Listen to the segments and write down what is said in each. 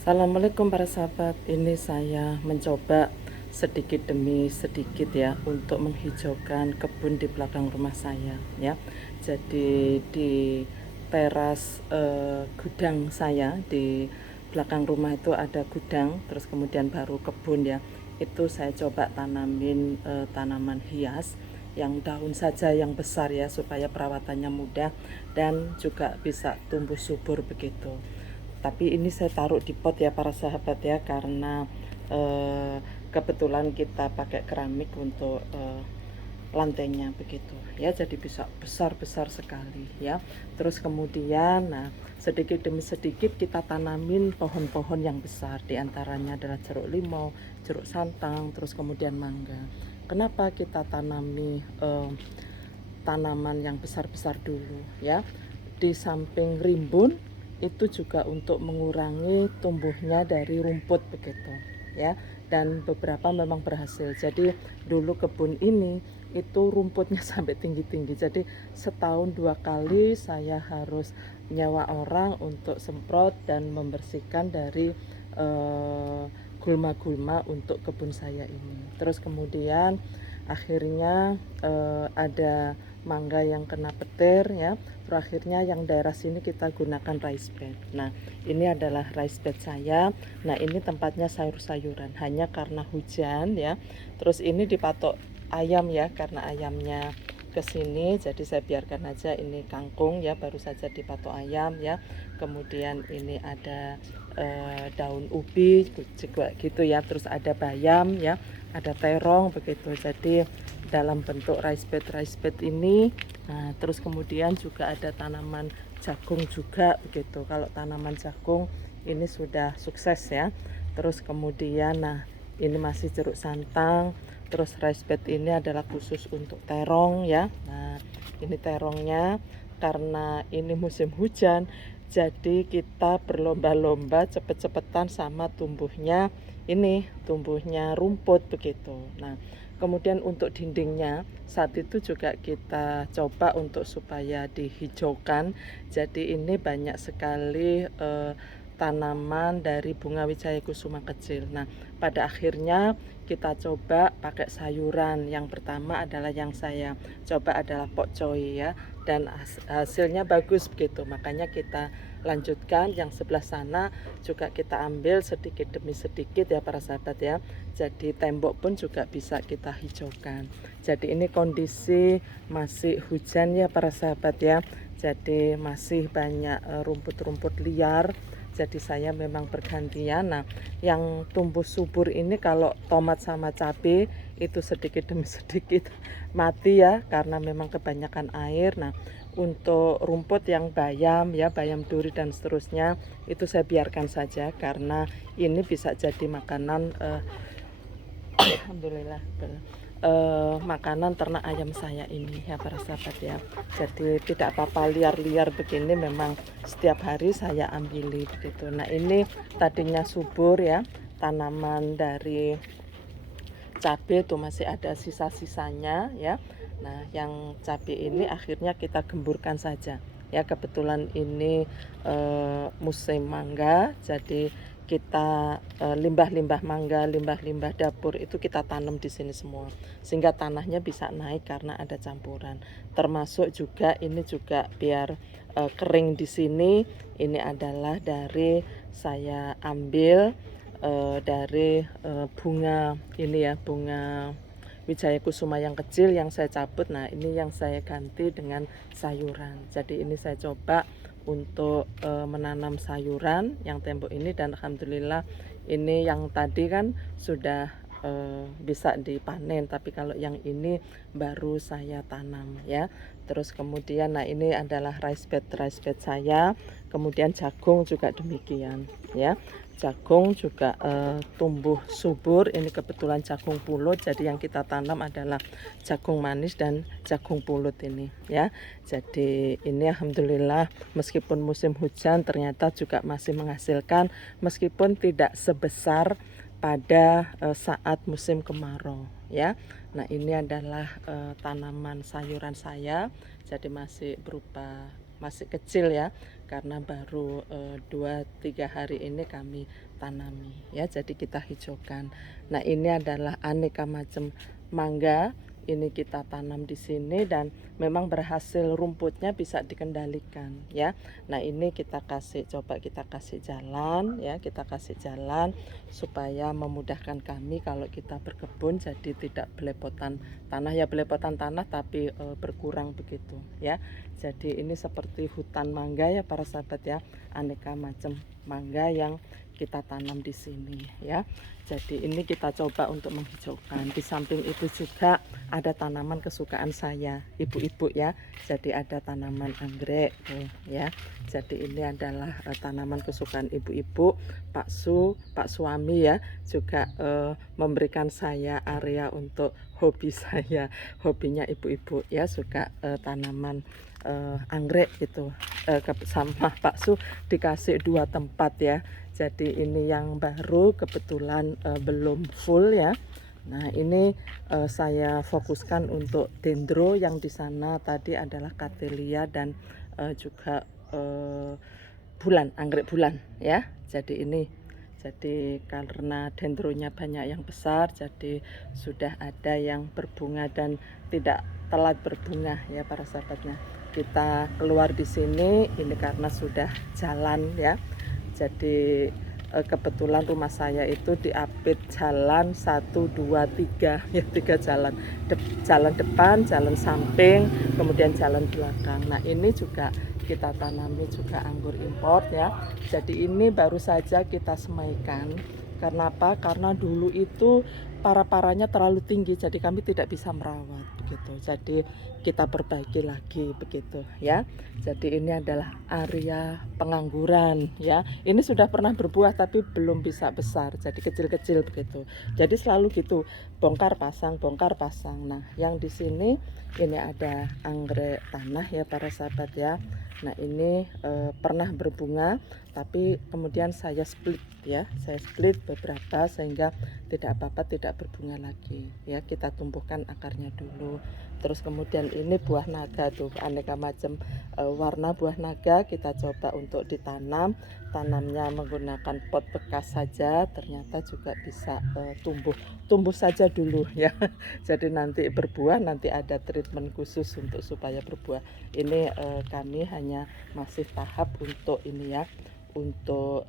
Assalamualaikum para sahabat. Ini saya mencoba sedikit demi sedikit ya untuk menghijaukan kebun di belakang rumah saya ya. Jadi di teras gudang saya di belakang rumah itu ada gudang, terus kemudian baru kebun ya. Itu saya coba tanamin tanaman hias yang daun saja yang besar ya supaya perawatannya mudah dan juga bisa tumbuh subur begitu. Tapi ini saya taruh di pot ya para sahabat ya, karena kebetulan kita pakai keramik untuk lantainya begitu ya, jadi bisa besar-besar sekali ya. Terus kemudian sedikit demi sedikit kita tanamin pohon-pohon yang besar, diantaranya adalah jeruk limau, jeruk santang, terus kemudian mangga. Kenapa kita tanami tanaman yang besar-besar dulu ya? Di samping rimbun itu juga untuk mengurangi tumbuhnya dari rumput begitu ya, dan beberapa memang berhasil. Jadi dulu kebun ini itu rumputnya sampai tinggi-tinggi, jadi setahun 2 kali saya harus nyewa orang untuk semprot dan membersihkan dari gulma-gulma untuk kebun saya ini. Terus kemudian akhirnya ada mangga yang kena petir ya. Terakhirnya yang daerah sini kita gunakan rice bed. Nah, ini adalah rice bed saya. Nah, ini tempatnya sayur-sayuran. Hanya karena hujan ya. Terus ini dipatok ayam ya, karena ayamnya ke sini, jadi saya biarkan aja. Ini kangkung ya, baru saja dipatok ayam ya. Kemudian ini ada daun ubi juga gitu ya. Terus ada bayam ya, ada terong begitu. Jadi dalam bentuk rice bed ini. Nah, terus kemudian juga ada tanaman jagung juga begitu. Kalau tanaman jagung ini sudah sukses ya. Terus kemudian ini masih jeruk santang. Terus rice bed ini adalah khusus untuk terong ya. Nah, ini terongnya karena ini musim hujan, jadi kita berlomba-lomba cepet-cepetan sama tumbuhnya rumput begitu. Nah, kemudian untuk dindingnya saat itu juga kita coba untuk supaya dihijaukan. Jadi ini banyak sekali tanaman dari bunga wijaya kusuma kecil. Nah, pada akhirnya kita coba pakai sayuran. Yang pertama adalah yang saya coba adalah pokcoy ya, dan hasilnya bagus begitu. Makanya kita lanjutkan yang sebelah sana juga kita ambil sedikit demi sedikit ya para sahabat ya. Jadi tembok pun juga bisa kita hijaukan. Jadi ini kondisi masih hujan ya para sahabat ya. Jadi masih banyak rumput-rumput liar. Jadi saya memang bergantian. Nah, yang tumbuh subur ini kalau tomat sama cabai itu sedikit demi sedikit mati ya, karena memang kebanyakan air. Nah, untuk rumput yang bayam ya, bayam duri dan seterusnya itu saya biarkan saja, karena ini bisa jadi makanan alhamdulillah makanan ternak ayam saya ini ya para sahabat ya. Jadi tidak apa-apa liar-liar begini, memang setiap hari saya ambili begitu. Nah, ini tadinya subur ya, tanaman dari cabai itu masih ada sisa-sisanya ya. Nah, yang cabai ini akhirnya kita gemburkan saja ya. Kebetulan ini musim mangga, jadi kita limbah-limbah mangga, limbah-limbah dapur itu kita tanam di sini semua, sehingga tanahnya bisa naik karena ada campuran. Termasuk juga ini juga biar kering di sini. Ini adalah dari saya ambil dari bunga ini ya, bunga wijaya kusuma yang kecil yang saya cabut. Nah, ini yang saya ganti dengan sayuran. Jadi ini saya coba untuk menanam sayuran yang tembok ini, dan alhamdulillah ini yang tadi kan sudah bisa dipanen, tapi kalau yang ini baru saya tanam ya. Terus kemudian ini adalah rice bed saya. Kemudian jagung juga demikian ya. Jagung juga tumbuh subur. Ini kebetulan jagung pulut, jadi yang kita tanam adalah jagung manis dan jagung pulut ini ya. Jadi ini alhamdulillah meskipun musim hujan ternyata juga masih menghasilkan, meskipun tidak sebesar pada saat musim kemarau ya. Nah, ini adalah tanaman sayuran saya, jadi masih berupa masih kecil ya, karena baru 2-3 hari ini kami tanami ya, jadi kita hijaukan. Nah ini adalah aneka macam mangga, ini kita tanam di sini dan memang berhasil, rumputnya bisa dikendalikan ya. Nah ini kita coba kita kasih jalan ya, kita kasih jalan supaya memudahkan kami kalau kita berkebun, jadi tidak belepotan tanah ya, belepotan tanah tapi berkurang begitu ya. Jadi ini seperti hutan mangga ya para sahabat ya, aneka macam mangga yang kita tanam di sini ya. Jadi ini kita coba untuk menghijaukan. Di samping itu juga ada tanaman kesukaan saya, ibu-ibu ya. Jadi ada tanaman anggrek tuh, ya. Jadi ini adalah tanaman kesukaan ibu-ibu. Pak suami ya juga memberikan saya area untuk hobi saya, hobinya ibu-ibu ya, suka tanaman anggrek gitu. Sama Pak Su dikasih 2 tempat ya. Jadi ini yang baru kebetulan belum full ya. Nah ini saya fokuskan untuk dendro, yang di sana tadi adalah katelia dan juga anggrek bulan ya. Jadi ini, jadi karena dendronya banyak yang besar, jadi sudah ada yang berbunga dan tidak telat berbunga ya para sahabatnya. Kita keluar di sini ini karena sudah jalan ya. Jadi kebetulan rumah saya itu diapit jalan 1, 2, 3 ya, 3 jalan. Jalan depan, jalan samping, kemudian jalan belakang. Nah ini juga kita tanami juga anggur import ya. Jadi ini baru saja kita semaikan. Karena apa? Karena dulu itu para-paranya terlalu tinggi, jadi kami tidak bisa merawat begitu. Jadi kita perbaiki lagi begitu ya. Jadi ini adalah area pengangguran ya. Ini sudah pernah berbuah tapi belum bisa besar, jadi kecil-kecil begitu. Jadi selalu gitu, bongkar pasang, bongkar pasang. Nah yang di sini ini ada anggrek tanah ya para sahabat ya. Nah ini pernah berbunga tapi kemudian saya split ya, saya split beberapa sehingga tidak apa-apa, tidak berbunga lagi ya. Kita tumbuhkan akarnya dulu. Terus kemudian ini buah naga tuh, aneka macam warna buah naga kita coba untuk ditanam. Tanamnya menggunakan pot bekas saja, ternyata juga bisa tumbuh saja dulu ya. Jadi nanti berbuah, nanti ada treatment khusus untuk supaya berbuah. Ini kami hanya masih tahap untuk ini ya, untuk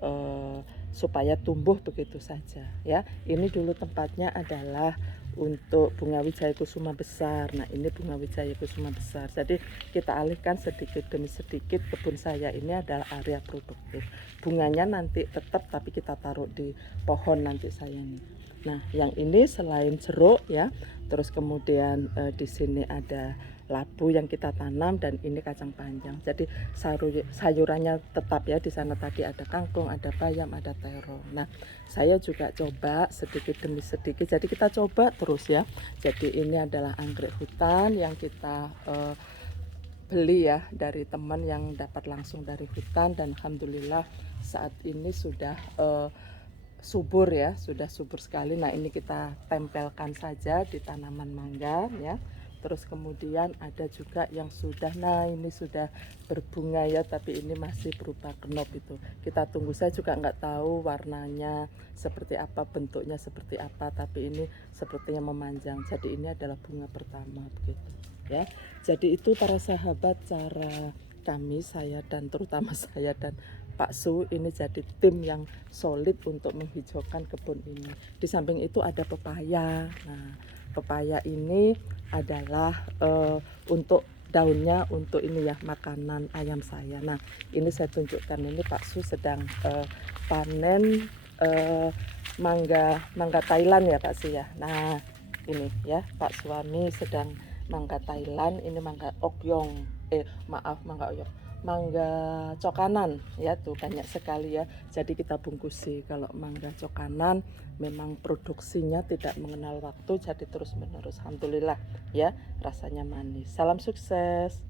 supaya tumbuh begitu saja ya. Ini dulu tempatnya adalah untuk bunga wijaya kusuma besar. Nah ini bunga wijaya kusuma besar, jadi kita alihkan sedikit demi sedikit. Kebun saya ini adalah area produktif, bunganya nanti tetap tapi kita taruh di pohon nanti saya nih. Nah yang ini selain jeruk ya, terus kemudian di sini ada labu yang kita tanam, dan ini kacang panjang. Jadi sayurannya tetap ya, di sana tadi ada kangkung, ada bayam, ada terong. Nah saya juga coba sedikit demi sedikit, jadi kita coba terus ya. Jadi ini adalah anggrek hutan yang kita beli ya dari teman yang dapat langsung dari hutan, dan alhamdulillah saat ini sudah subur ya, sudah subur sekali. Nah ini kita tempelkan saja di tanaman mangga ya. Terus kemudian ada juga yang sudah, nah ini sudah berbunga ya, tapi ini masih berupa kenop itu. Kita tunggu, saya juga nggak tahu warnanya seperti apa, bentuknya seperti apa, tapi ini sepertinya memanjang. Jadi ini adalah bunga pertama begitu ya. Jadi itu para sahabat cara kami, saya dan terutama saya dan Pak Su ini jadi tim yang solid untuk menghijaukan kebun ini. Di samping itu ada pepaya. Nah pepaya ini adalah untuk daunnya untuk ini ya, makanan ayam saya. Nah ini saya tunjukkan, ini Pak Su sedang panen mangga Thailand ya Pak Su ya. Nah ini ya, Pak suami sedang mangga Thailand, ini mangga okyong, mangga cokanan ya, tuh banyak sekali ya. Jadi kita bungkusi. Kalau mangga cokanan memang produksinya tidak mengenal waktu, jadi terus menerus, alhamdulillah ya, rasanya manis. Salam sukses.